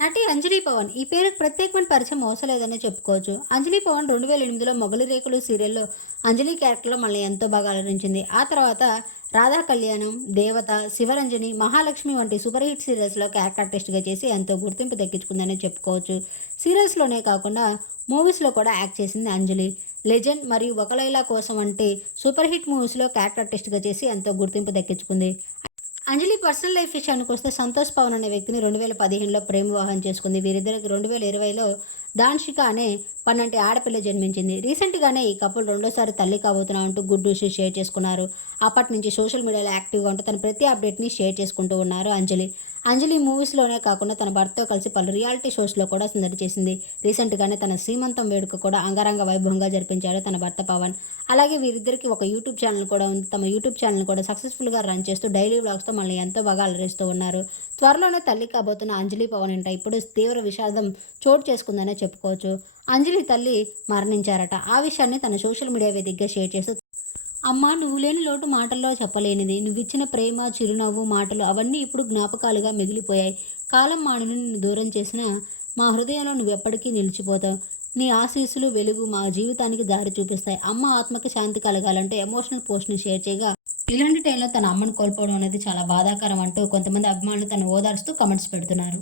నటి అంజలి పవన్ ఈ పేరుకు ప్రత్యేకమైన పరిచయం అవసరం లేదనే చెప్పుకోవచ్చు. అంజలి పవన్ 2008లో మొగలి రేకులు సీరియల్లో అంజలి క్యారెక్టర్లో మళ్ళీ ఎంతో బాగా అలరించింది. ఆ తర్వాత రాధా కళ్యాణం, దేవత, శివరంజని, మహాలక్ష్మి వంటి సూపర్ హిట్ సీరియల్స్లో క్యారెక్టర్ ఆర్టిస్ట్గా చేసి ఎంతో గుర్తింపు దక్కించుకుందనే చెప్పుకోవచ్చు. సీరియల్స్లోనే కాకుండా మూవీస్లో కూడా యాక్ట్ చేసింది అంజలి. లెజెండ్ మరియు ఒక లైలా కోసం వంటి సూపర్ హిట్ మూవీస్లో క్యారెక్టర్ ఆర్టిస్ట్గా చేసి ఎంతో గుర్తింపు దక్కించుకుంది. అంజలి పర్సనల్ లైఫ్ విషయానికొస్తే సంతోష్ పవన్ అనే వ్యక్తిని 2015లో ప్రేమ వివాహం చేసుకుంది. వీరిద్దరికి 2020లో దాన్షిక అనే పన్నంటి ఆడపిల్ల జన్మించింది. రీసెంట్‌గానే ఈ కపుల్ రెండోసారి తల్లి కాబోతున్నాం అంటూ గుడ్ న్యూస్‌ని షేర్ చేసుకున్నారు. అప్పటి నుంచి సోషల్ మీడియాలో యాక్టివ్‌గా ఉంటూ తన ప్రతి అప్డేట్‌ని షేర్ చేసుకుంటూ ఉన్నారు అంజలి. అంజలి మూవీస్‌లోనే కాకుండా తన భర్తతో కలిసి పలు రియాలిటీ షోస్‌లో కూడా సందడి చేసింది. రీసెంట్‌గానే తన సీమంతం వేడుక కూడా అంగరంగ వైభవంగా జరిపించాడు తన భర్త పవన్. అలాగే వీరిద్దరికీ ఒక యూట్యూబ్ ఛానల్ కూడా ఉంది. తమ యూట్యూబ్ ఛానల్‌ని కూడా సక్సెస్‌ఫుల్‌గా రన్ చేస్తూ డైలీ వ్లాగ్స్‌తో మనల్ని ఎంతో బాగా అలరిస్తూ ఉన్నారు. త్వరలోనే తల్లి కాబోతున్న అంజలి పవన్ ఇంట ఇప్పుడు తీవ్ర విషాదం చోటు చేసుకుందనే చెప్పుకోవచ్చు. అంజలి తల్లి మరణించారట. ఆ విషయాన్ని తన సోషల్ మీడియా వేదికగా షేర్ చేస్తూ, అమ్మా నువ్వు లేని లోటు మాటల్లో చెప్పలేనిది. నువ్విచ్చిన ప్రేమ, చిరునవ్వు, మాటలు అవన్నీ ఇప్పుడు జ్ఞాపకాలుగా మిగిలిపోయాయి. కాలం మానిని నిన్ను దూరం చేసినా మా హృదయంలో నువ్వెప్పటికీ నిలిచిపోతావు. నీ ఆశీస్సులు, వెలుగు మా జీవితానికి దారి చూపిస్తాయి. అమ్మ ఆత్మకి శాంతి కలగాలంటే ఎమోషనల్ పోస్ట్‌ని షేర్ చేయగా, ఇలాంటి టైంలో తన అమ్మను కోల్పోవడం అనేది చాలా బాధాకరం అంటూ కొంతమంది అభిమానులు తనను ఓదారుస్తూ కామెంట్స్ పెడుతున్నారు.